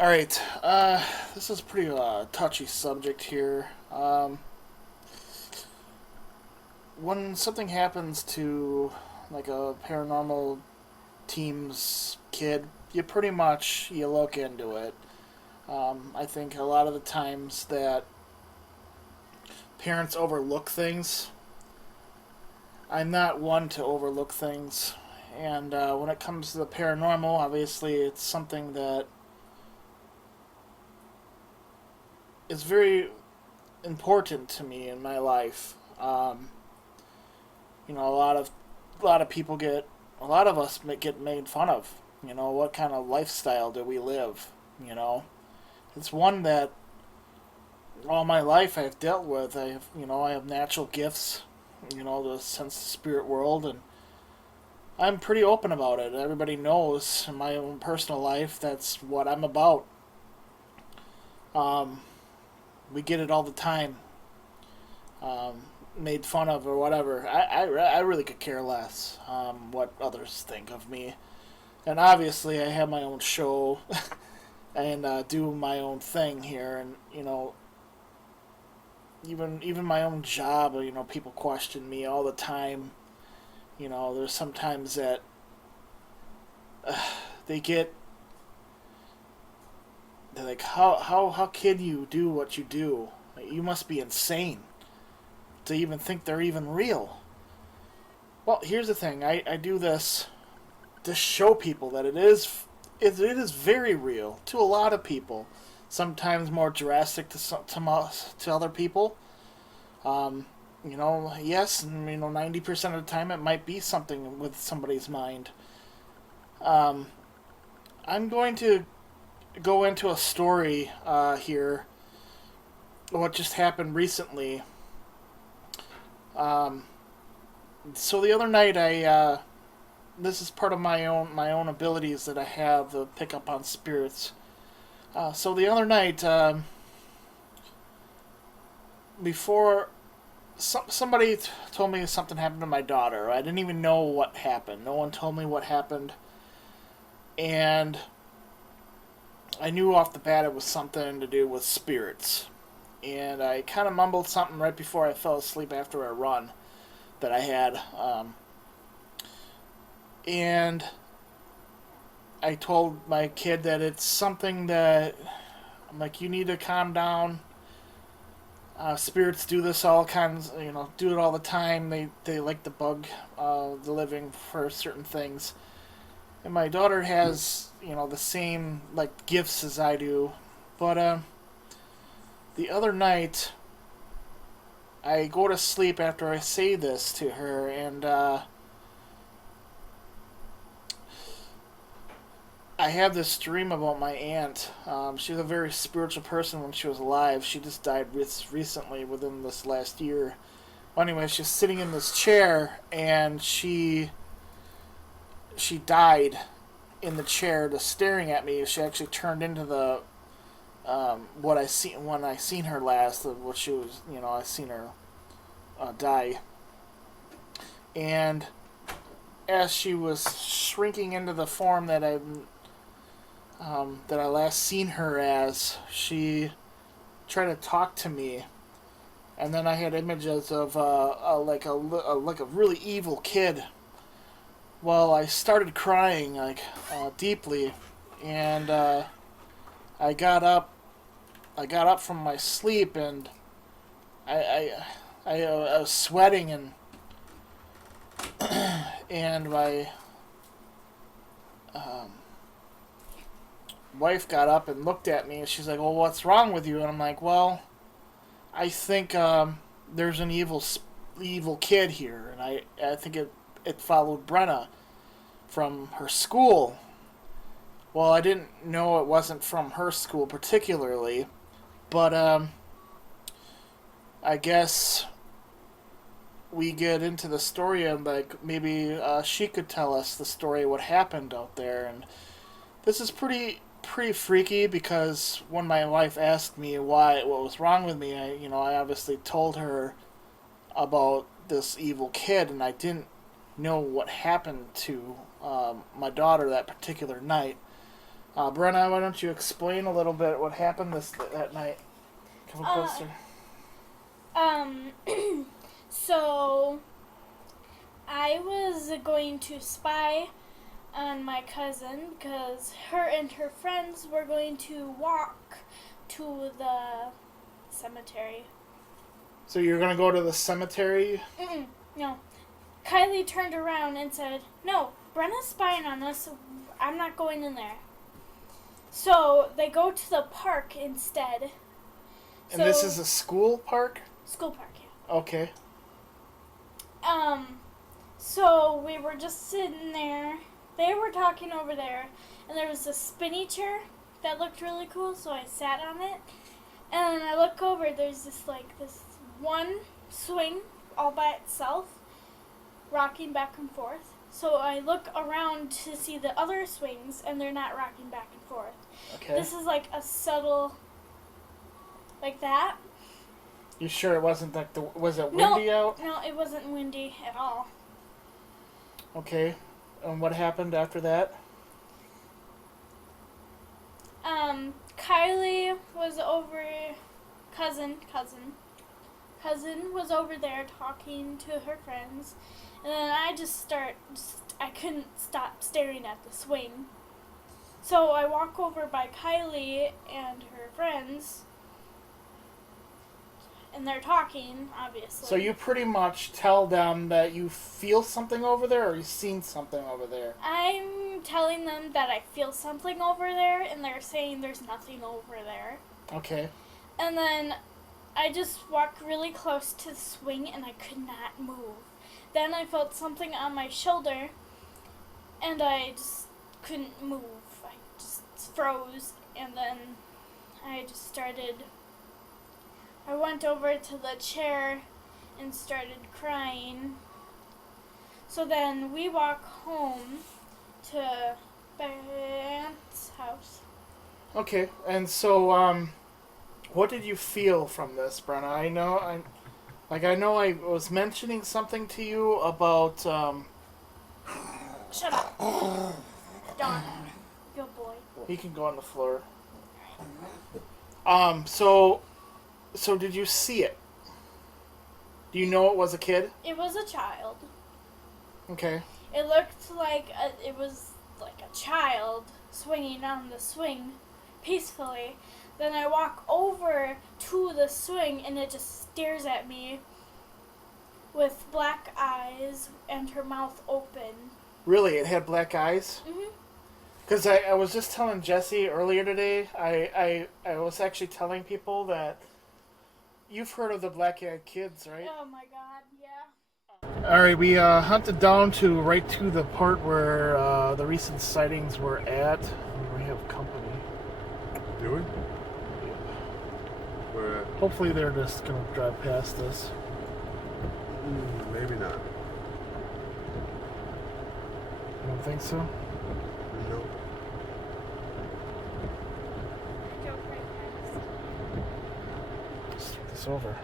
All right. This is a pretty touchy subject here. When something happens to like a paranormal team's kid, you look into it. I think a lot of the times that parents overlook things. I'm not one to overlook things, and when it comes to the paranormal, obviously it's something that is very important to me in my life. You know, a lot of people get a lot of us get made fun of. You know, what kind of lifestyle do we live? You know, it's one that all my life I've dealt with. I have natural gifts. You know, the sense of spirit world, and I'm pretty open about it. Everybody knows in my own personal life that's what I'm about. Um, we get it all the time. Um, Made fun of or whatever. I really could care less what others think of me. And obviously, I have my own show and do my own thing here. And even my own job. People question me all the time. There's sometimes that they get. They're like, how can you do what you do? You must be insane to even think they're even real. Well, here's the thing. I do this to show people that it is very real to a lot of people. Sometimes more drastic to other people. Yes, 90% of the time it might be something with somebody's mind. Um, I'm going to go into a story here. What just happened recently. Um, so the other night, this is part of my own abilities that I have to pick up on spirits. So the other night, before somebody told me something happened to my daughter. I didn't even know what happened. No one told me what happened, and I knew off the bat it was something to do with spirits. And I kind of mumbled something right before I fell asleep after a run that I had. And I told my kid that it's something that I'm like, you need to calm down. Spirits do this all kinds, do it all the time. They like to bug the living for certain things. And my daughter has, the same like gifts as I do, but the other night I go to sleep after I say this to her, and I have this dream about my aunt. She was a very spiritual person when she was alive. She just died recently, within this last year. Well, anyway, she's sitting in this chair, and she died in the chair, just staring at me. She actually turned into the what I seen when I seen her last. What she was, I seen her die, and as she was shrinking into the form that I last seen her as, she tried to talk to me, and then I had images of like a really evil kid. Well, I started crying like deeply, and I got up. I got up from my sleep, and I I was sweating, and my um, wife got up and looked at me, and she's like, "Well, what's wrong with you?" And I'm like, "Well, I think there's an evil kid here, and I think it followed Brenna from her school." Well, I didn't know it wasn't from her school particularly, but I guess we get into the story, and like maybe she could tell us the story of what happened out there. And this is pretty freaky, because when my wife asked me what was wrong with me, I obviously told her about this evil kid, and I didn't know what happened to my daughter that particular night. Brenna, why don't you explain a little bit what happened that night? Come closer. Um, so I was going to spy on my cousin because her and her friends were going to walk to the cemetery. So you're gonna go to the cemetery? No. Kylie turned around and said, "No, Brenna's spying on us. I'm not going in there." So they go to the park instead. And this is a school park? School park, yeah. Okay. So we were just sitting there. They were talking over there, and there was a spinny chair that looked really cool, so I sat on it. And then I look over, there's this one swing all by itself, rocking back and forth. So I look around to see the other swings, and they're not rocking back and forth. Okay. This is like a subtle, like that. You sure it wasn't like was it windy out? No, it wasn't windy at all. Okay. And what happened after that? Kylie was over, cousin was over there talking to her friends, and then I couldn't stop staring at the swing. So I walk over by Kylie and her friends, and they're talking, obviously. So you pretty much tell them that you feel something over there, or you've seen something over there? I'm telling them that I feel something over there, and they're saying there's nothing over there. Okay. And then I just walked really close to the swing, and I could not move. Then I felt something on my shoulder, and I just couldn't move. I just froze, and then I went over to the chair and started crying. So then we walk home to Ben's house. Okay, and so, what did you feel from this, Brenna? I know I was mentioning something to you about, Shut up. Don. Good boy. He can go on the floor. So did you see it? Do you know it was a kid? It was a child. Okay. It looked like it was like a child swinging on the swing peacefully. Then I walk over to the swing, and it just stares at me with black eyes and her mouth open. Really? It had black eyes? Mm-hmm. Because I was just telling Jesse earlier today, I was actually telling people that you've heard of the black-eyed kids, right? Oh my god, yeah. Alright, we hunted down right to the part where the recent sightings were at. We have company. Do we? Where? Hopefully they're just going to drive past us. Maybe not. You don't think so? Nope. Let's take this over.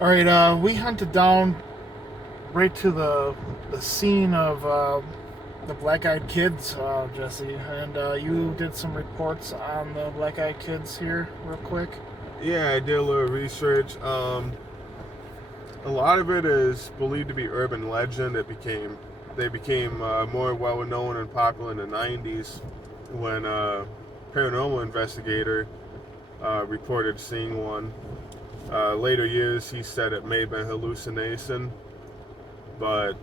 Alright, we hunted down right to the scene of the black-eyed kids, Jesse, and you did some reports on the black-eyed kids here real quick. Yeah, I did a little research. A lot of it is believed to be urban legend. They became more well-known and popular in the 90s when a paranormal investigator reported seeing one. Later years, he said it may have been hallucination, but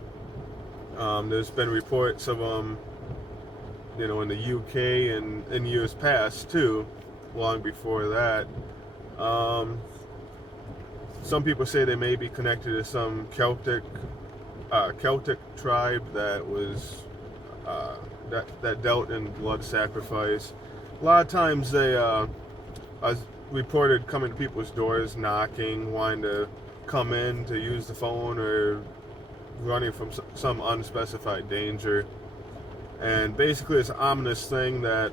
there's been reports of them, in the UK and in years past too, long before that. Some people say they may be connected to some Celtic tribe that was that dealt in blood sacrifice. A lot of times they reported coming to people's doors, knocking, wanting to come in to use the phone, or running from some unspecified danger. And basically it's an ominous thing that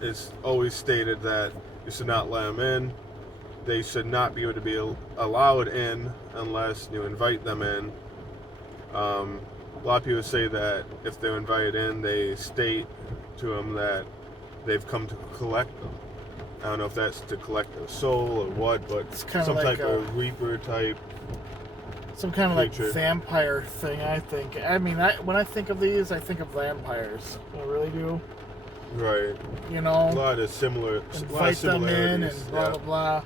it's always stated that you should not let them in. They should not be able to be allowed in unless you invite them in. a lot of people say that if they're invited in, they state to them that they've come to collect them. I don't know if that's to collect their soul or what, but It's kind of some like type of reaper type. some kind of creature. like vampire thing, I think. I mean, when I think of these, I think of vampires. I really do. Right. You know, A lot of invite them in and blah yeah. blah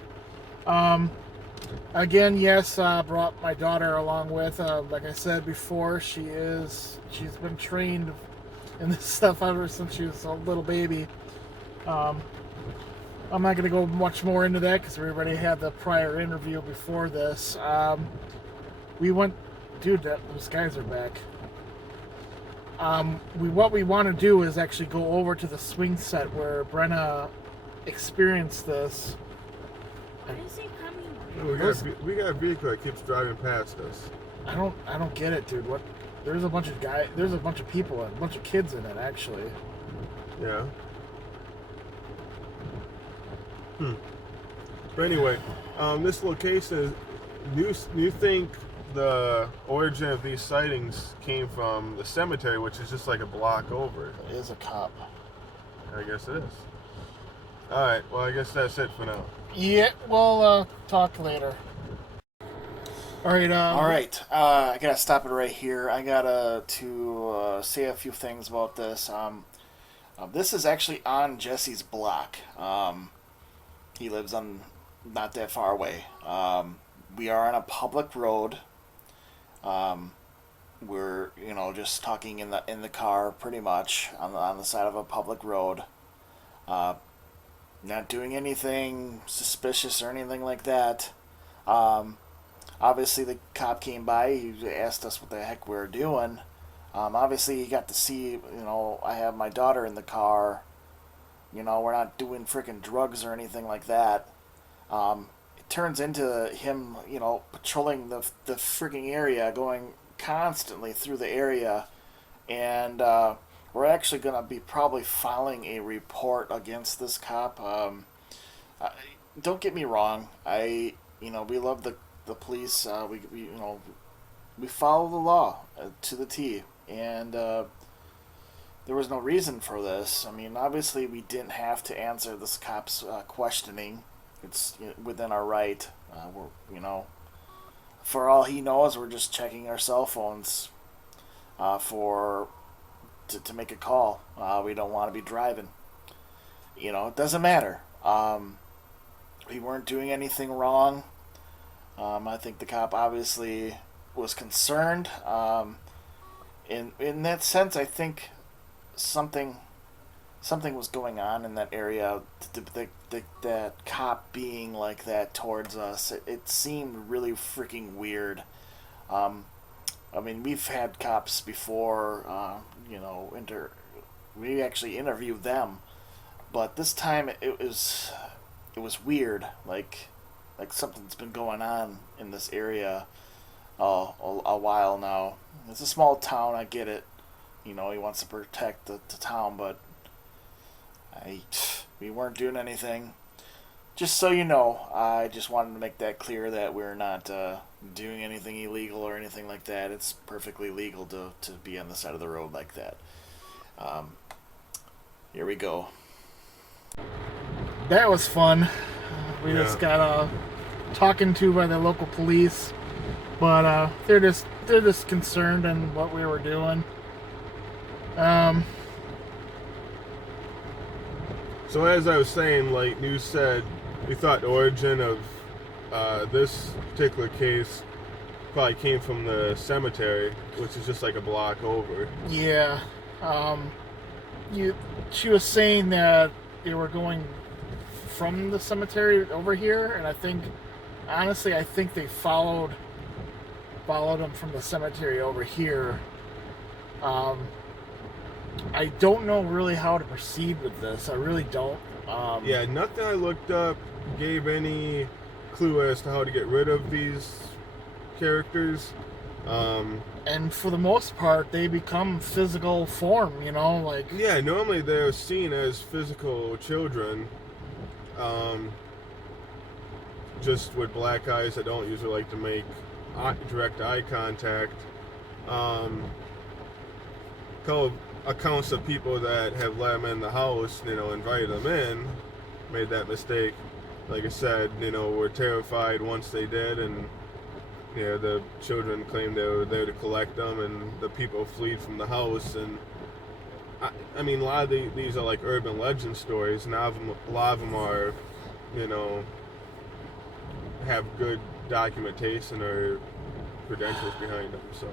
blah. Again, yes, brought my daughter along with. Like I said before, she's been trained in this stuff ever since she was a little baby. I'm not going to go much more into that because we already had the prior interview before this. We went, dude. Those guys are back. What we want to do is actually go over to the swing set where Brenna experienced this. Why is he coming? We got a vehicle that keeps driving past us. I don't get it, dude. What? There's a bunch of people, and a bunch of kids in it, actually. Yeah. But anyway, this location is. You think the origin of these sightings came from the cemetery, which is just like a block over? It is a cop. I guess it is. All right. Well, I guess that's it for now. Yeah, we'll talk later. All right. I gotta stop it right here. I gotta say a few things about this. This is actually on Jesse's block. He lives on not that far away. We are on a public road. We're just talking in the car, pretty much on the side of a public road. Not doing anything suspicious or anything like that. Obviously, the cop came by. He asked us what the heck we were doing. Obviously, he got to see, I have my daughter in the car. We're not doing freaking drugs or anything like that. It turns into him, patrolling the freaking area, going constantly through the area. And we're actually going to be probably filing a report against this cop. Don't get me wrong. We love the police. We follow the law to the T, and there was no reason for this. I mean, obviously, we didn't have to answer this cop's questioning. It's within our right. For all he knows, we're just checking our cell phones to make a call. We don't want to be driving. It doesn't matter. We weren't doing anything wrong. I think the cop obviously was concerned. In that sense, I think something was going on in that area. That cop being like that towards us, it seemed really freaking weird. I mean, we've had cops before. We actually interviewed them, but this time it was weird. Like something's been going on in this area a while now. It's a small town, I get it. He wants to protect the town, but we weren't doing anything. Just so you know, I just wanted to make that clear that we're not doing anything illegal or anything like that. It's perfectly legal to be on the side of the road like that. Here we go. That was fun. We just got talking to by the local police, but they're just concerned in what we were doing. So as I was saying, like you said, we thought the origin of this particular case probably came from the cemetery, which is just like a block over. Yeah. She was saying that they were going from the cemetery over here, and I think they followed them from the cemetery over here. I don't know really how to proceed with this. I really don't. Yeah, nothing I looked up gave any clue as to how to get rid of these characters. And for the most part, they become physical form, like... Yeah, normally they're seen as physical children. Just with black eyes that don't usually like to make direct eye contact. couple accounts of people that have let them in the house, invited them in, made that mistake. Like I said, were terrified once they did, and the children claimed they were there to collect them, and the people fled from the house. And I mean, a lot of these are like urban legend stories, and a lot of them are, have good documentation or credentials behind them. So.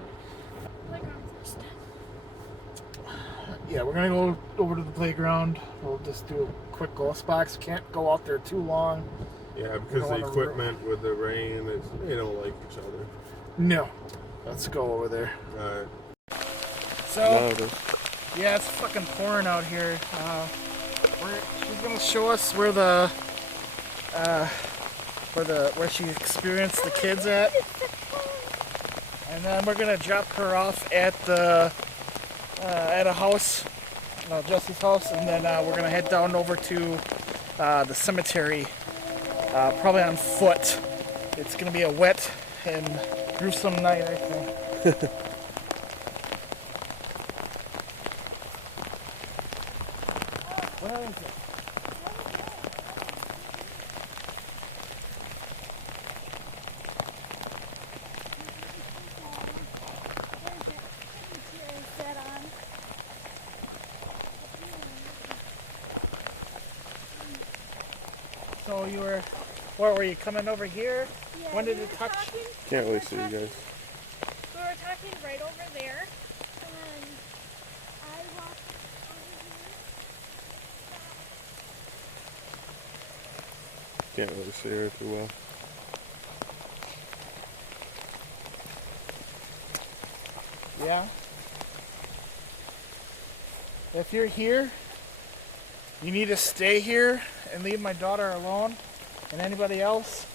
Yeah, we're gonna go over to the playground. We'll just do a quick ghost box. Can't go out there too long. Yeah, because the equipment with the rain, they don't like each other. No. Let's go over there. Alright. So, yeah, it's fucking pouring out here. She's gonna show us where where she experienced the kids at, and then we're gonna drop her off at a house, Jesse's house, and then we're gonna head down over to the cemetery, probably on foot. It's gonna be a wet and gruesome night, I think. Where is it? So what were you coming over here? Yeah, When did it touch? Can't really see you guys. We were talking right over there, and then I walked over here. Can't really see her too well. Yeah. If you're here, you need to stay here and leave my daughter alone, and anybody else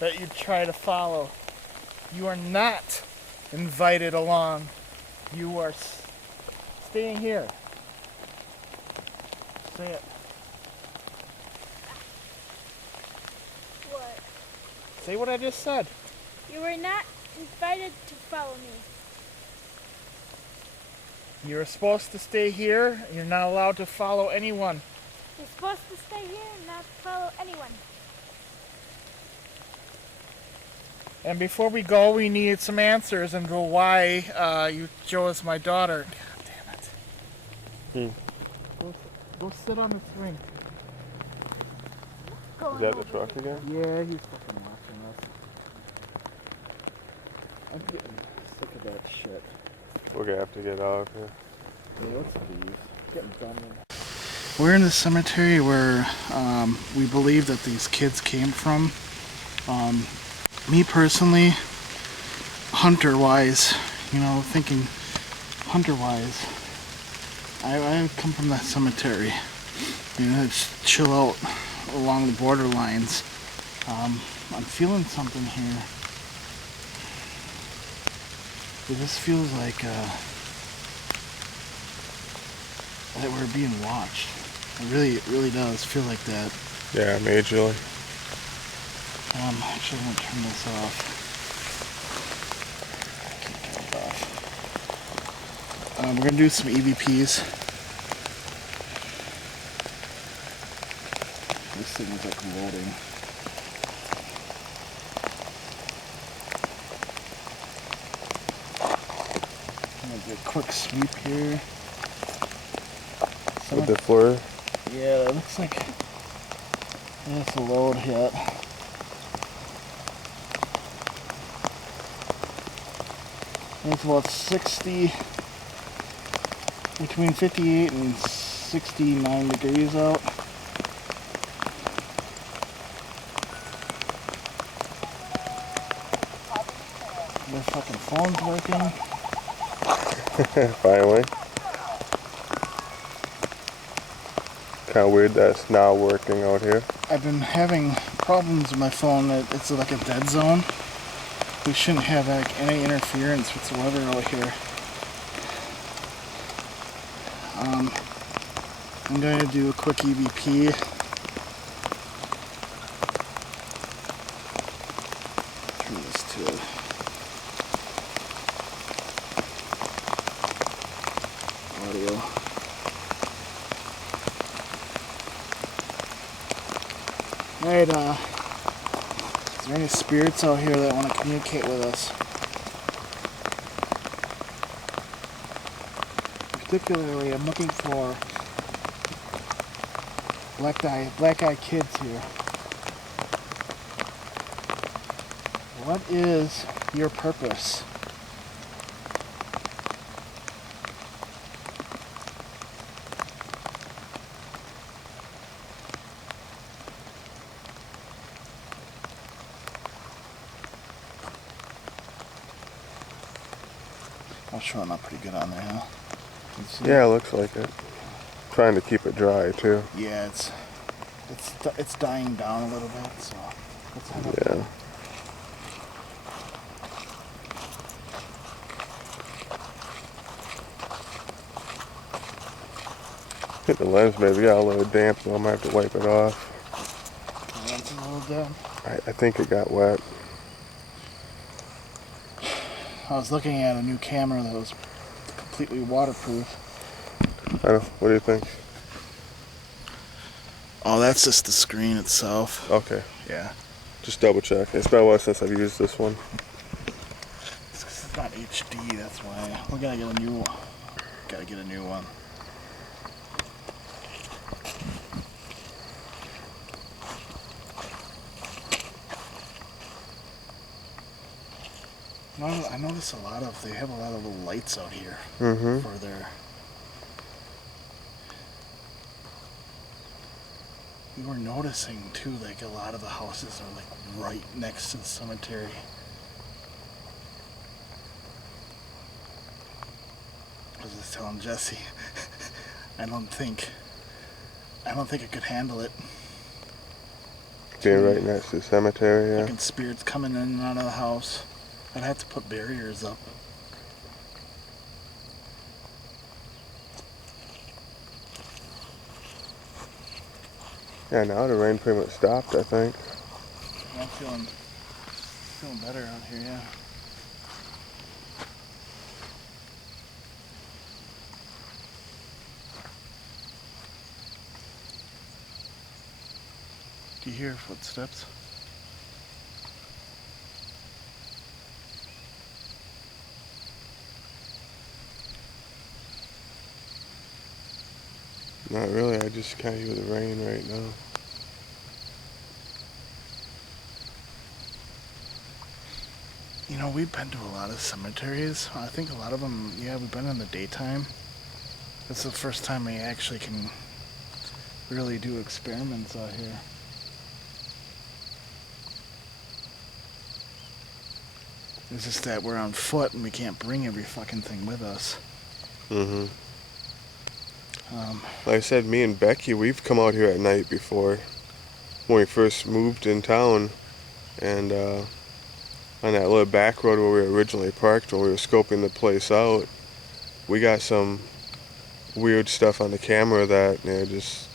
that you try to follow. You are not invited along. You are staying here. Say it. What? Say what I just said. You were not invited to follow me. You're supposed to stay here. You're not allowed to follow anyone. You're supposed to stay here and not follow anyone. And before we go, we need some answers into why you chose my daughter. God damn it. Go sit on the swing. Is that the truck again? Yeah, he's fucking watching us. I'm getting sick of that shit. We're gonna have to get out of here. Yeah, let's leave. Getting done with. We're in the cemetery where we believe that these kids came from. Me personally, hunter-wise, thinking hunter-wise, I come from that cemetery. Just chill out along the borderlines. I'm feeling something here. It just feels like that we're being watched. It really does feel like that. Yeah, majorly. Actually, I'm gonna turn this off. I can't turn it off. We're gonna do some EVPs. This thing is like loading. I'm gonna do a quick sweep here. With the floor? Yeah, that looks like it's a load hit. It's about 60, between 58 and 69 degrees out. The fucking phone's working. Finally. Kind of weird that it's not working out here. I've been having problems with my phone. It's like a dead zone. We shouldn't have like any interference whatsoever out here. I'm going to do a quick EVP. Turn this to audio. Alright, is there any spirits out here that want to communicate with us? Particularly, I'm looking for black-eyed kids here. What is your purpose? I'm showing up pretty good on there, huh? Yeah, it looks like it. Trying to keep it dry too. Yeah, it's dying down a little bit, so let's head up. Yeah. I think the lens maybe got a little damp, so I might have to wipe it off. The lens a little damp. I think it got wet. I was looking at a new camera that was completely waterproof. What do you think? Oh, that's just the screen itself. Okay. Yeah. Just double check. It's been a while since I've used this one. It's 'cause it's not HD, that's why. We gotta get a new one. Gotta get a new one. I notice they have a lot of little lights out here Mm-hmm. for their. We were noticing too, like a lot of the houses are like right next to the cemetery. I was just telling Jesse, I don't think I could handle it. Being right next to the cemetery, yeah. Fucking spirits coming in and out of the house. I'd have to put barriers up. Yeah, now the rain pretty much stopped, I think. I'm feeling better out here, yeah. Do you hear footsteps? Not really, I just kind of hear the rain right now. You know, we've been to a lot of cemeteries. I think a lot of them, yeah, we've been in the daytime. This is the first time we actually can really do experiments out here. It's just that we're on foot and we can't bring every fucking thing with us. Mm-hmm. Like I said, me and Becky, we've come out here at night before. When we first moved in town, and on that little back road where we were originally parked when we were scoping the place out, we got some weird stuff on the camera that, just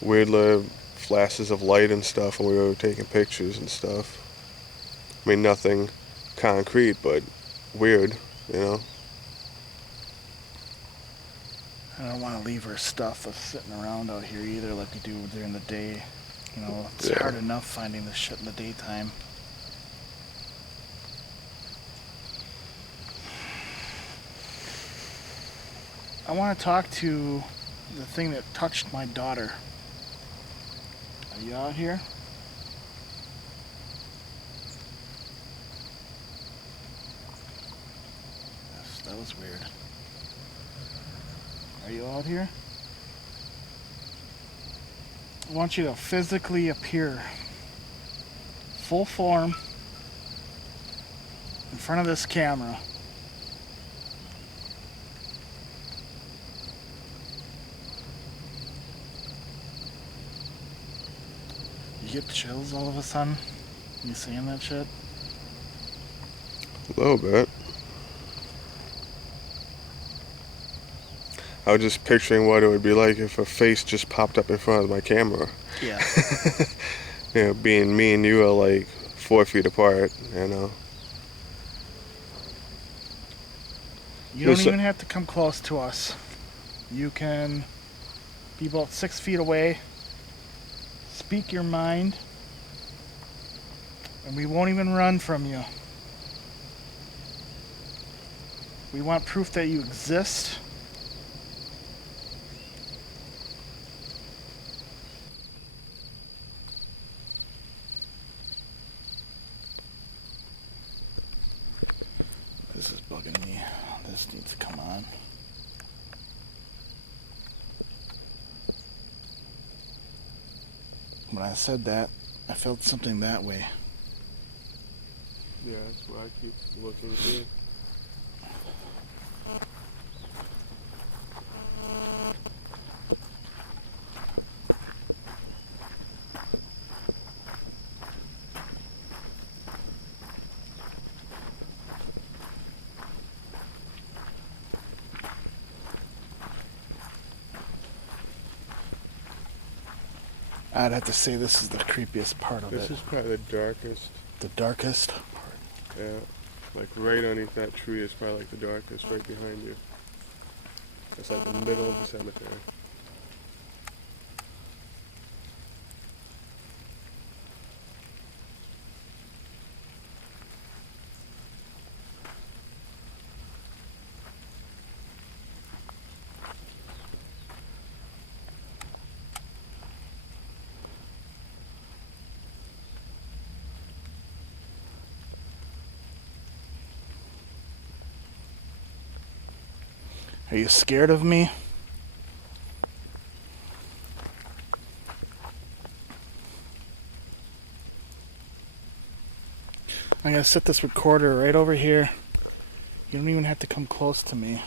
weird little flashes of light and stuff when we were taking pictures and stuff. I mean, nothing concrete, but weird, I don't want to leave our stuff that's sitting around out here either like we do during the day. It's hard enough finding this shit in the daytime. I want to talk to the thing that touched my daughter. Are you out here? Yes, that was weird. Are you out here? I want you to physically appear, full form, in front of this camera. You get chills all of a sudden? You seeing that shit? A little bit. I was just picturing what it would be like if a face just popped up in front of my camera. Yeah. Being me and you are like 4 feet apart, You don't even have to come close to us. You can be about 6 feet away, speak your mind, and we won't even run from you. We want proof that you exist. This is bugging me. This needs to come on. When I said that, I felt something that way. Yeah, that's why I keep looking too. I'd have to say this is the creepiest part of This it. is probably the darkest. The darkest part. Yeah. Like right underneath that tree is probably like the darkest, right behind you. It's like the middle of the cemetery. Are you scared of me? I'm gonna set this recorder right over here. You don't even have to come close to me.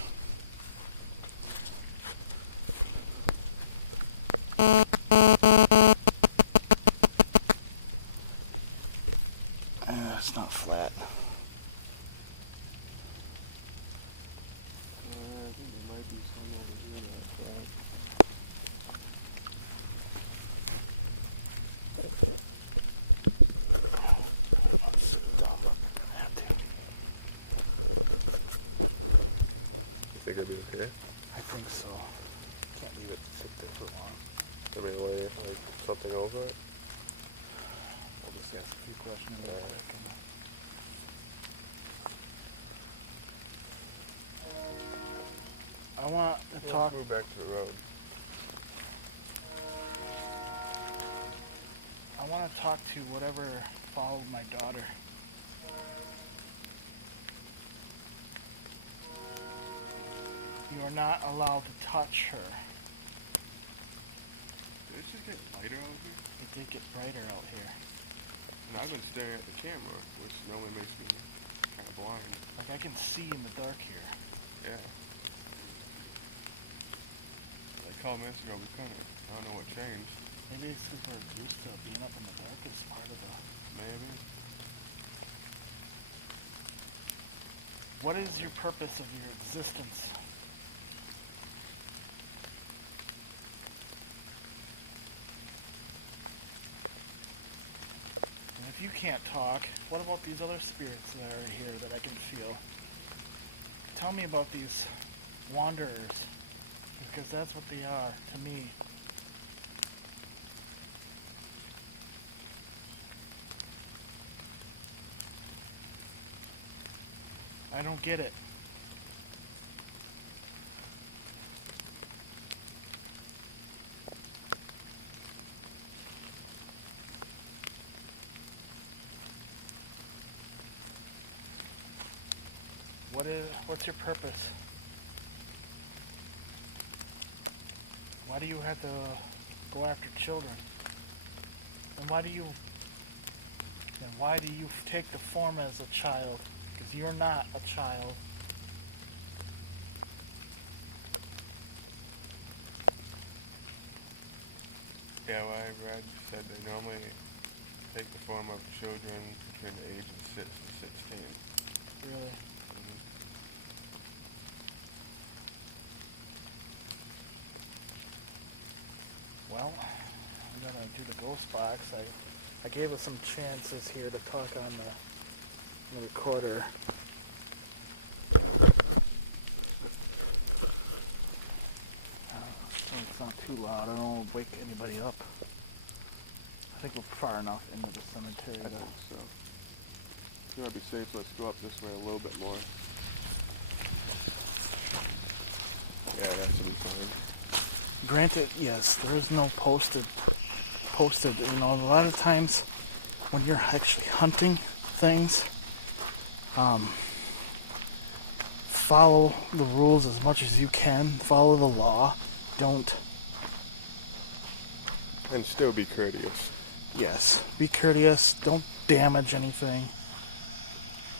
It's not flat. I think there might be some over here that Let's sit down, but I have to. You think it'd be okay? I think so. Can't leave it sit there for long. I mean, lay like something over it? We'll just ask a few questions real quick. I want to talk. Move back to the road. I want to talk to whatever followed my daughter. You are not allowed to touch her. Did it just get lighter out here? It did get brighter out here. And I've been staring at the camera, which normally makes me kind of blind. Like I can see in the dark here. Yeah. Like a couple minutes ago, we couldn't. I don't know what changed. Maybe it's because we're used to being up in the darkest part of the... Maybe. What is your purpose of your existence? And if you can't talk, what about these other spirits that are here that I can feel? Tell me about these wanderers, because that's what they are to me. I don't get it. What's your purpose? Why do you have to go after children? And why do you take the form as a child? Because you're not a child. Yeah, what I read said they normally take the form of children between the age of 6 to 16. Really? Well, I'm gonna do the ghost box. I gave us some chances here to talk on the recorder. too loud. I don't want to wake anybody up. I think we're far enough into the cemetery. I think so. You want to be safe, let's go up this way a little bit more. Yeah, that should be fine. Granted, yes, there is no posted. You know, a lot of times when you're actually hunting things, follow the rules as much as you can. Follow the law. Don't. And still be courteous. Yes, be courteous. Don't damage anything.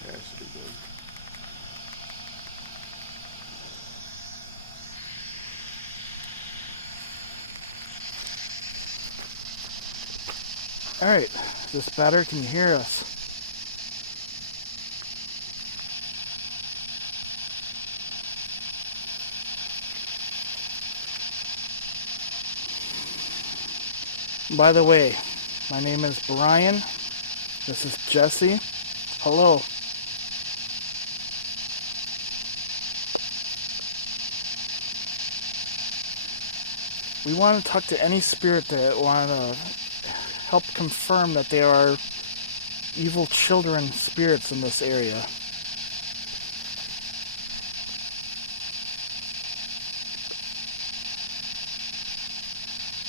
Yeah, that should be good. Alright, is this better? Can you hear us? By the way, my name is Brian. This is Jesse. Hello. We want to talk to any spirit that want to help confirm that there are evil children spirits in this area.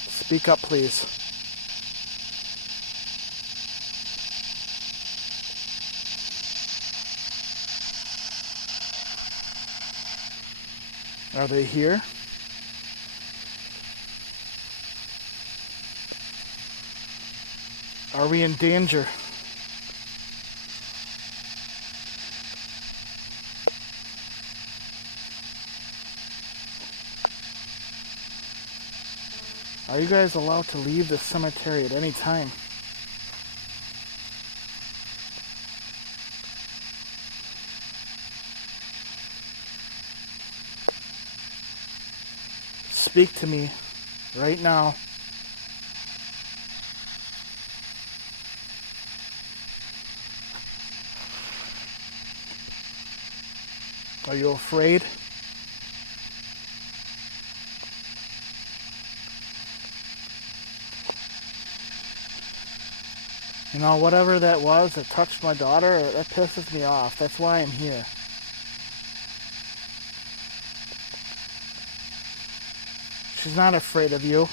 Speak up, please. Are they here? Are we in danger? Are you guys allowed to leave the cemetery at any time? Speak to me right now. Are you afraid? You know, whatever that was that touched my daughter, that pisses me off. That's why I'm here. She's not afraid of you.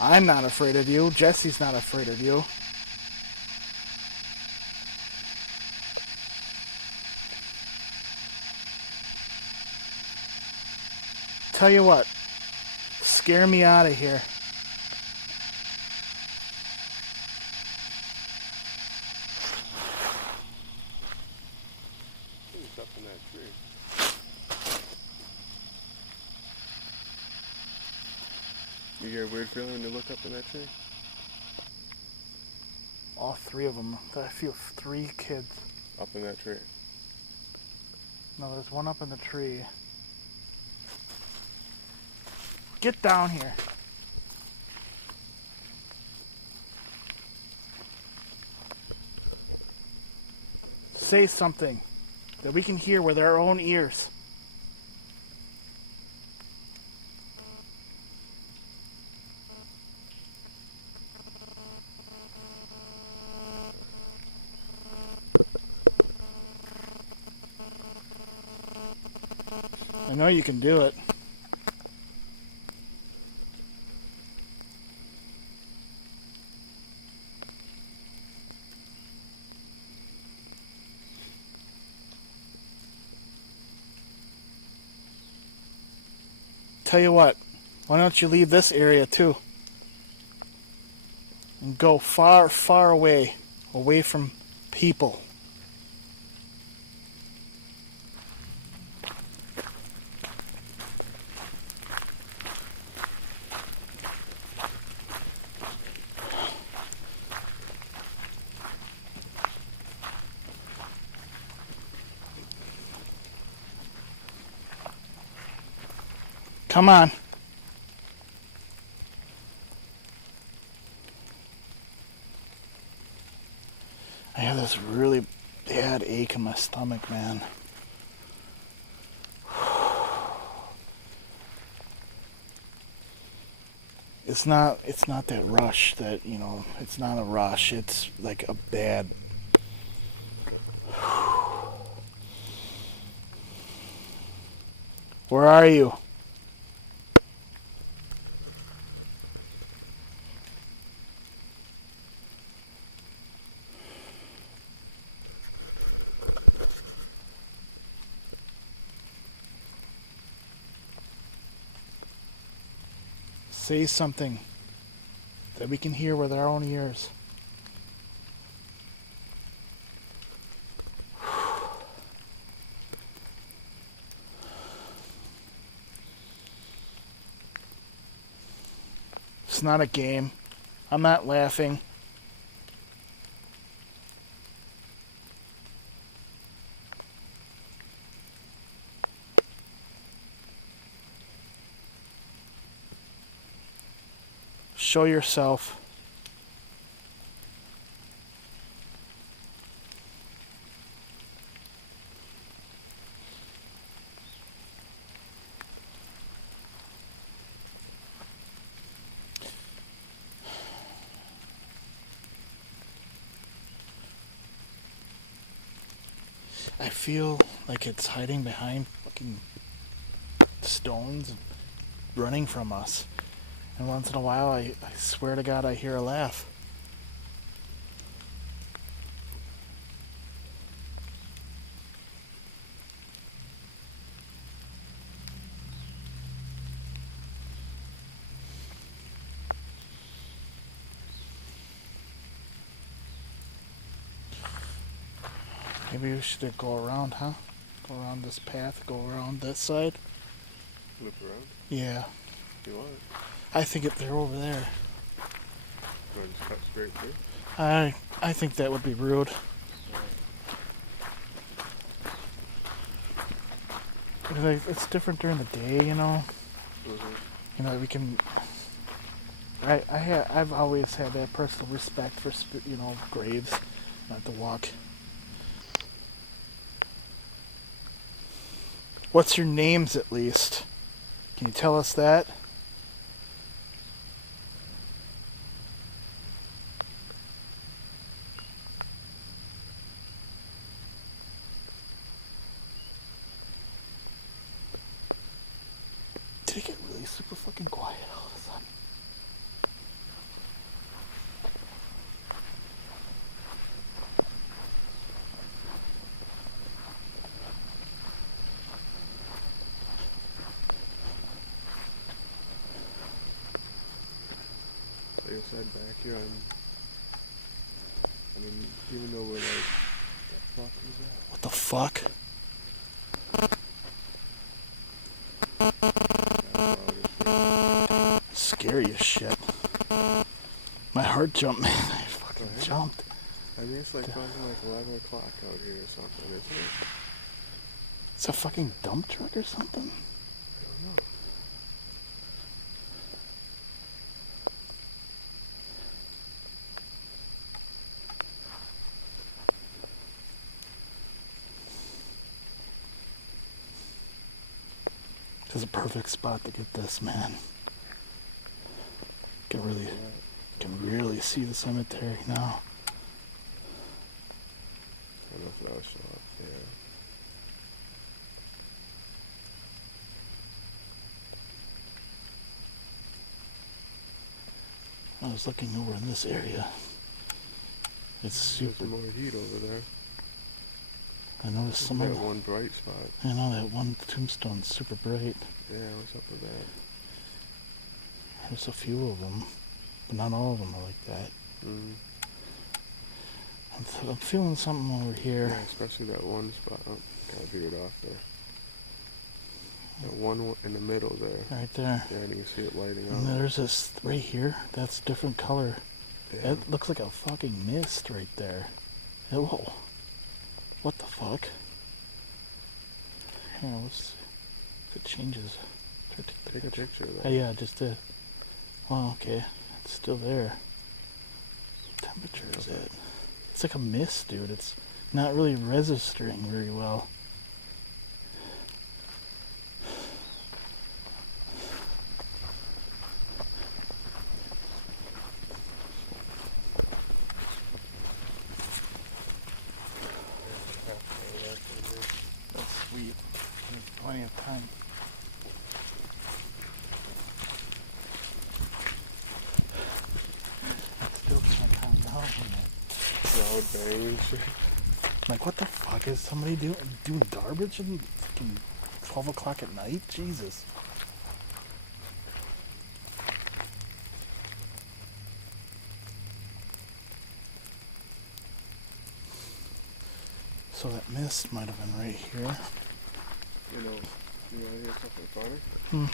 I'm not afraid of you. Jesse's not afraid of you. Tell you what, scare me out of here. It's up in that tree. You get a weird feeling when you look up in that tree? All three of them. I feel 3 kids. Up in that tree. No, there's one up in the tree. Get down here. Say something that we can hear with our own ears. I know you can do it. Tell you what, why don't you leave this area too? And go far, far away from people. Come on. I have this really bad ache in my stomach, man. It's not that rush that, it's not a rush. It's like a bad. Where are you? Say something that we can hear with our own ears. It's not a game. I'm not laughing. Show yourself. I feel like it's hiding behind fucking stones, running from us. And once in a while, I swear to God, I hear a laugh. Maybe we should go around, huh? Go around this path, go around this side. Loop around? Yeah. If you want. I think they're over there. You want to just cut straight through? I think that would be rude. Like, it's different during the day, Mm-hmm. We can. I've always had that personal respect for graves, not to walk. What's your names at least? Can you tell us that? Did it get really super fucking quiet all of a sudden? Like I said, back here, even though we're like, what the fuck is that? What the fuck? Scary as shit. My heart jumped, man. I fucking jumped. It's like fucking like 11 o'clock out here or something, isn't it? It's a fucking dump truck or something? I don't know. This is a perfect spot to get this, man. Can really see the cemetery now. I don't know if that'll show up, yeah. I was looking over in this area. It's super. There's more heat over there. I noticed some of that one bright spot. I know that one tombstone's super bright. Yeah, what's up with that? There's a few of them, but not all of them are like that. Mm-hmm. I'm feeling something over here. Yeah, especially that one spot. Oh, gotta veer it off there. That one in the middle there. Right there. Yeah, and you can see it lighting And up. there's this right here. That's different color. Yeah. That looks like a fucking mist right there. Hello. What the fuck? Here, let's see if it changes. Take a picture of Oh, that. yeah, just did. Well, okay. It's still there. What temperature is it? It's like a mist, dude. It's not really registering very well. That's sweet. There's plenty of time. I still can't calm down from it. Loud bang and shit. Like, what the fuck is somebody doing garbage at fucking 12 o'clock at night? Jesus. So that mist might have been right here. You want to hear something funny? Hmm.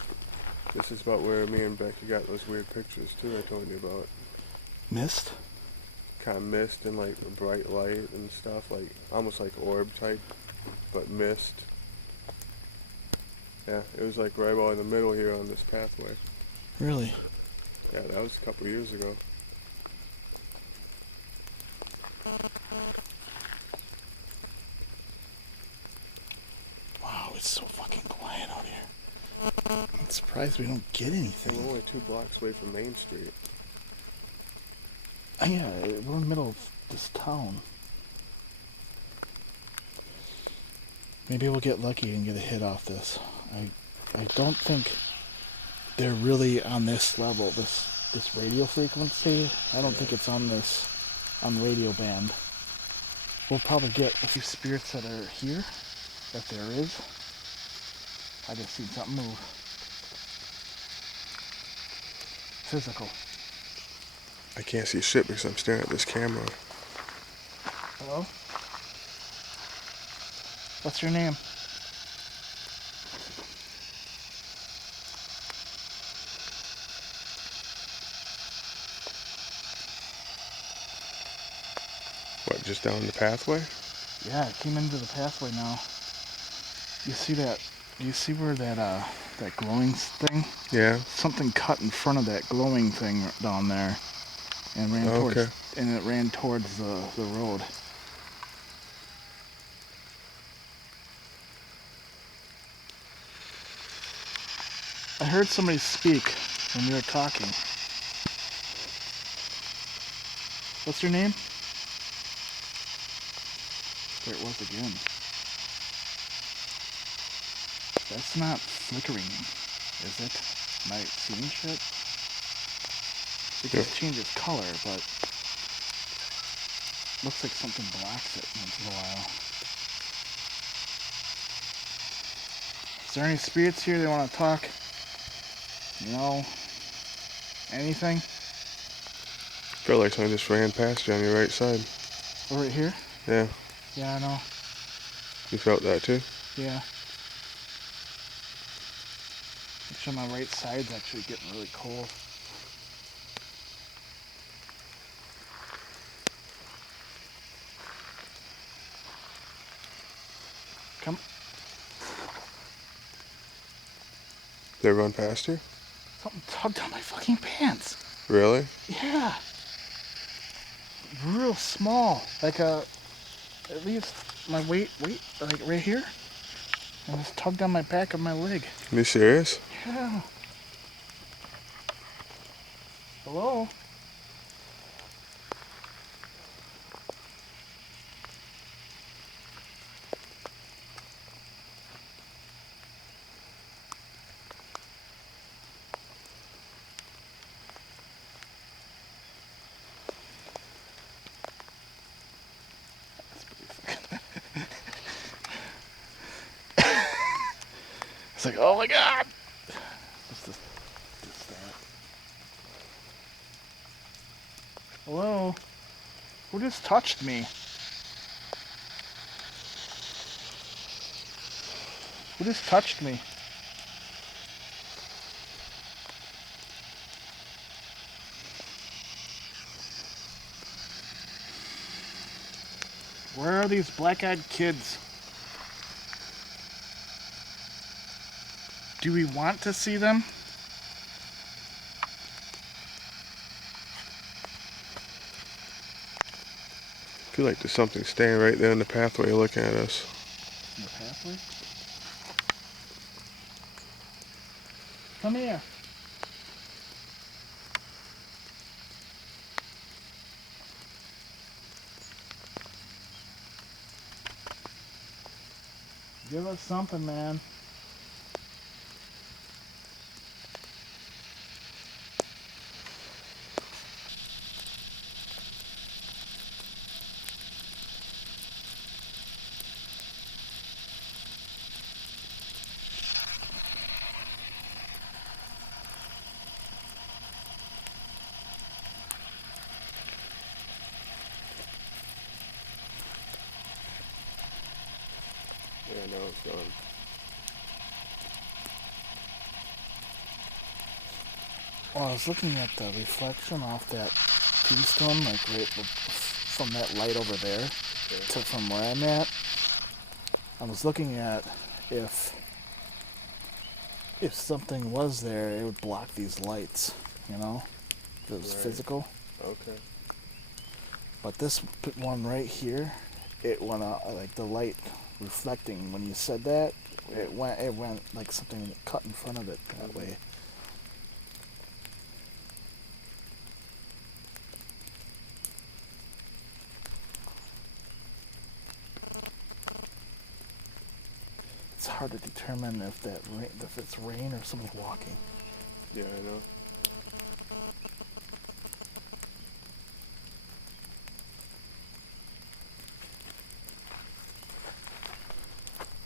This is about where me and Becky got those weird pictures too I told you about. Mist? Kind of mist and like a bright light and stuff, like almost like orb type, but mist. Yeah, it was like right about in the middle here on this pathway. Really? Yeah, that was a couple years ago. Wow, it's so fucking quiet out here. I'm surprised we don't get And anything. we're only 2 blocks away from Main Street. Yeah, we're in the middle of this town. Maybe we'll get lucky and get a hit off this. I don't think they're really on this level, this radio frequency. I don't think it's on radio band. We'll probably get a few spirits that are here, if there is. I just seen something move. Physical. I can't see shit because I'm staring at this camera. Hello? What's your name? What, just down the pathway? Yeah, it came into the pathway now. You see that? You see where that glowing thing? Yeah. Something cut in front of that glowing thing down there, and ran Okay. it ran towards the road. I heard somebody speak when we were talking. What's your name? There it was again. That's not flickering, is it? Am I seeing shit? It just changes color, but looks like something blocks it once in a while. Is there any spirits here that want to talk? No? Anything? I feel like someone just ran past you on your right side. Over here? Yeah. Yeah, I know. You felt that too? Yeah. Actually, my right side's actually getting really cold. Come. They run past you? Something tugged on my fucking pants. Really? Yeah. Real small. Like at least my weight, like right here. And it's tugged on my back of my leg. Are you serious? Yeah. Hello? It's like, oh my god! What's this that? Hello? Who just touched me? Who just touched me? Where are these black-eyed kids? Do we want to see them? I feel like there's something staying right there in the pathway looking at us. In the pathway? Come here. Give us something, man. Yeah, now it's gone. Well, I was looking at the reflection off that tombstone, like right from that light over there to from where I'm at. I was looking at if something was there, it would block these lights, you know, if it was physical. Okay. But this one right here, it went out like the light reflecting. When you said that, it went like something cut in front of it that way. It's hard to determine if it's rain or someone walking. Yeah, I know.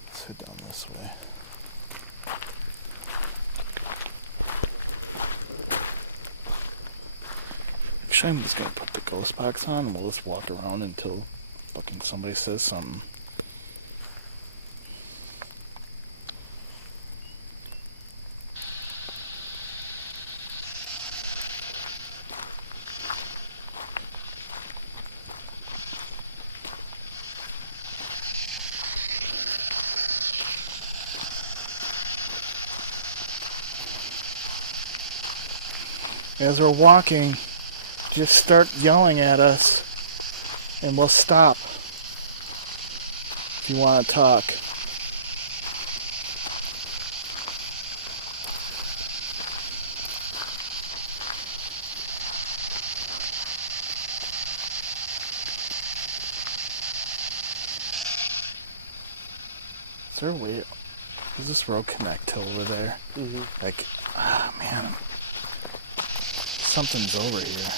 Let's head down this way. Actually, I'm just gonna put the ghost box on and we'll just walk around until fucking somebody says something. As we're walking, just start yelling at us and we'll stop if you want to talk. Is there a way? Does this road connect to over there? Mm-hmm. Like, man, something's over here.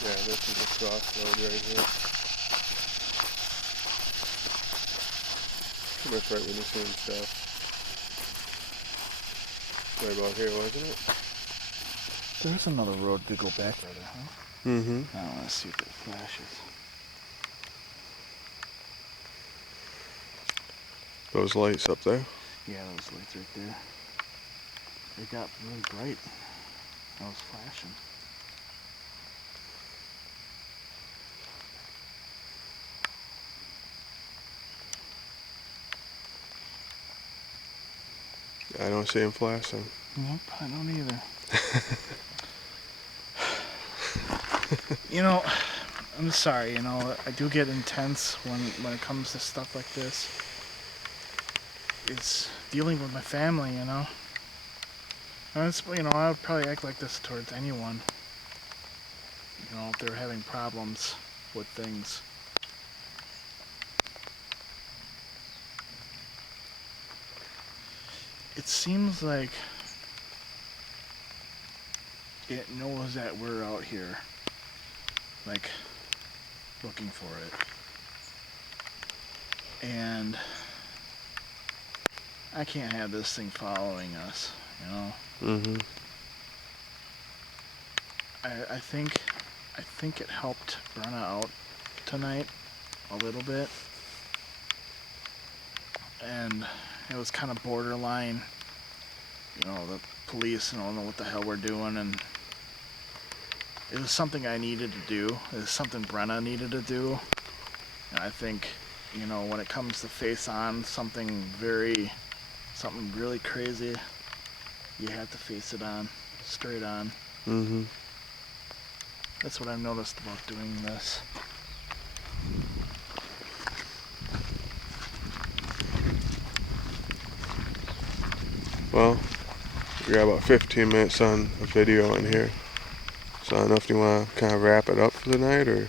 Yeah, this is a crossroad right here. Pretty much right when you're seeing stuff. Right about here, wasn't it? There's another road to go back further, huh? Mm-hmm. I want to see if it flashes. Those lights up there. Yeah, those lights right there. They got really bright. I was flashing. I don't see him flashing. Nope, I don't either. You know, I'm sorry, you know, I do get intense when it comes to stuff like this. It's dealing with my family, you know. And it's, you know, I would probably act like this towards anyone. You know, if they're having problems with things. It seems like it knows that we're out here, like, looking for it. And I can't have this thing following us, you know? Mm-hmm. I think it helped Brenna out tonight a little bit. And it was kind of borderline, you know, the police don't know what the hell we're doing, and it was something I needed to do. It was something Brenna needed to do. And I think, you know, when it comes to face on something really crazy, you have to face it on, straight on. Mm-hmm. That's what I've noticed about doing this. Well, we got about 15 minutes on a video in here. So I don't know if you want to kind of wrap it up for the night, or...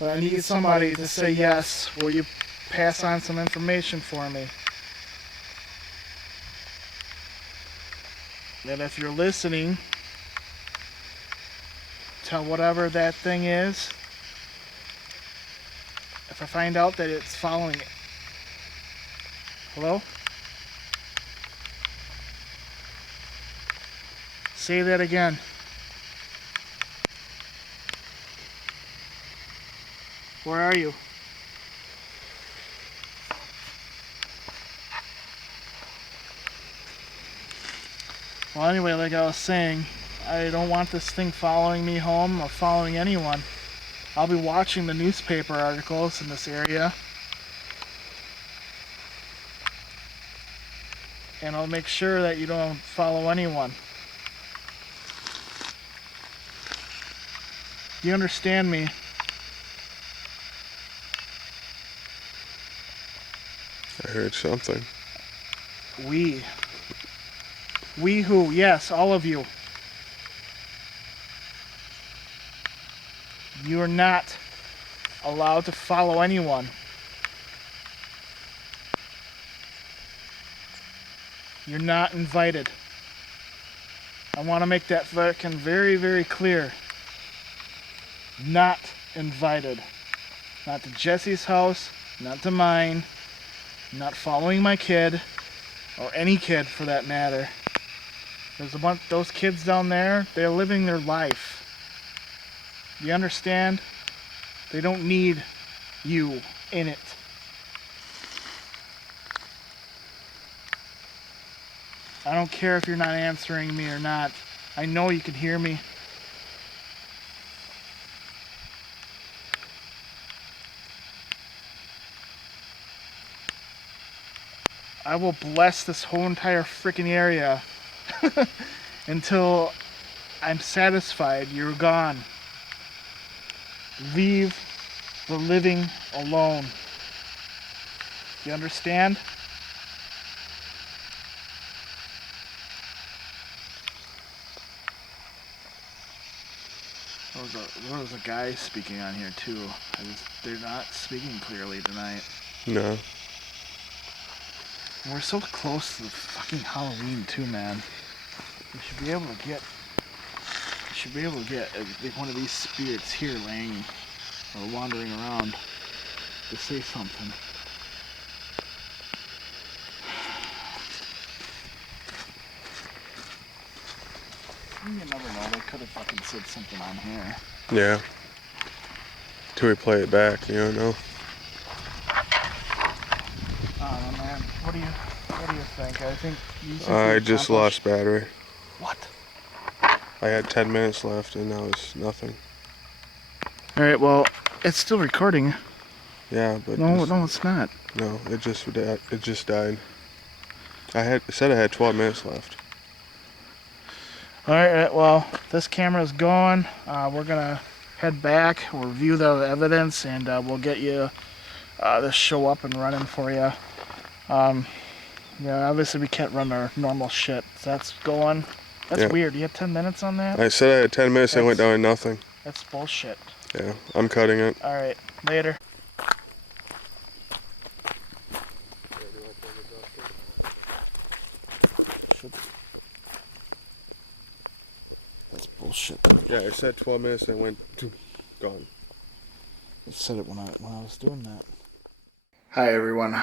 But I need somebody to say yes. Will you pass on some information for me? And if you're listening, tell whatever that thing is. If I find out that it's following it. Hello? Say that again. Where are you? Well, anyway, like I was saying, I don't want this thing following me home or following anyone. I'll be watching the newspaper articles in this area. And I'll make sure that you don't follow anyone. You understand me? I heard something. We. We who? Yes, all of you. You are not allowed to follow anyone. You're not invited. I want to make that fucking very, very clear. Not invited. Not to Jesse's house, not to mine, not following my kid, or any kid for that matter. There's a bunch, those kids down there, they're living their life. You understand? They don't need you in it. I don't care if you're not answering me or not. I know you can hear me. I will bless this whole entire freaking area until I'm satisfied you're gone. Leave the living alone. You understand? There was a guy speaking on here too. They're not speaking clearly tonight. No. We're so close to the fucking Halloween too, man. We should be able to get like one of these spirits here laying or wandering around to say something. You never know, they could have fucking said something on here. Yeah. Till we play it back, you don't know. Oh man, what do you think? I think I just lost battery. What? I had 10 minutes left and now it's nothing. Alright, well, it's still recording. Yeah, but No, it's not. No, it just died. It said I had 12 minutes left. Alright, well, this camera's gone. We're gonna head back, we'll review the evidence, and we'll get you this show up and running for you. Yeah, obviously we can't run our normal shit. That's going. That's weird. You had 10 minutes on that? I said I had 10 minutes and I went down to nothing. That's bullshit. Yeah, I'm cutting it. Alright, later. That's bullshit. Yeah, I said 12 minutes and went gone. I said it when I was doing that. Hi everyone.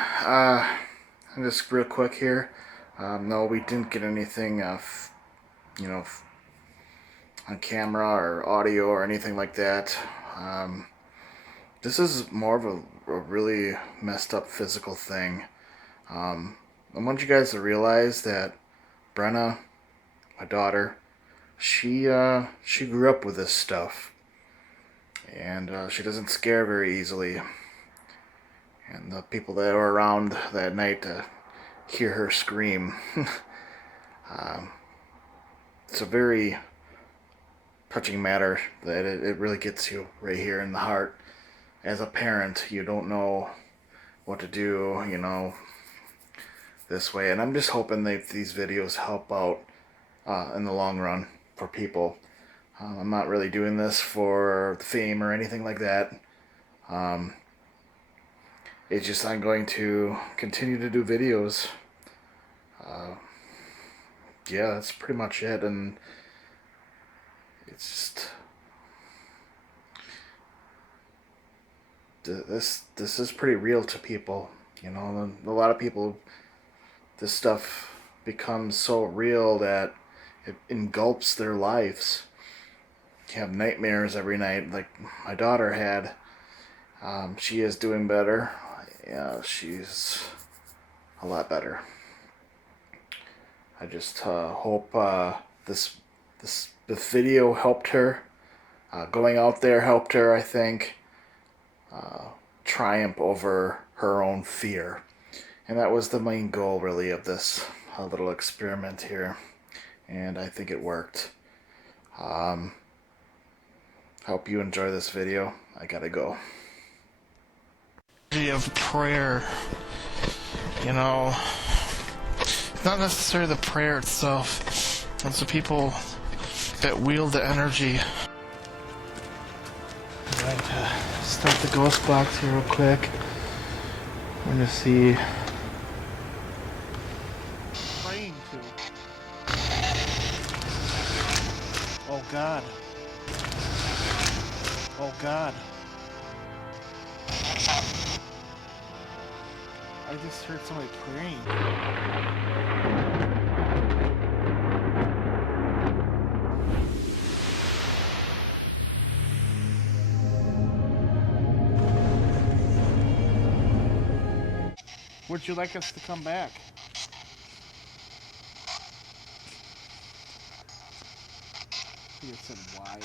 Just real quick here. No, we didn't get anything on camera or audio or anything like that. This is more of a really messed up physical thing. I want you guys to realize that Brenna, my daughter, she grew up with this stuff, and she doesn't scare very easily. And the people that were around that night to hear her scream, it's a very touching matter that it really gets you right here in the heart. As a parent, you don't know what to do, you know, this way. And I'm just hoping that these videos help out in the long run for people. I'm not really doing this for fame or anything like that. It's just I'm going to continue to do videos. Yeah, that's pretty much it. And it's just this is pretty real to people. You know, a lot of people, this stuff becomes so real that it engulfs their lives. You have nightmares every night, like my daughter had. She is doing better. Yeah, she's a lot better. I just hope the video helped her. Going out there helped her, I think, triumph over her own fear. And that was the main goal, really, of this little experiment here. And I think it worked. Hope you enjoy this video. I gotta go. Of prayer, you know, not necessarily the prayer itself. It's the people that wield the energy. Alright, start the ghost box here real quick. We're gonna see. Praying to. Oh God. Oh God. I just heard somebody praying. Would you like us to come back? He said why.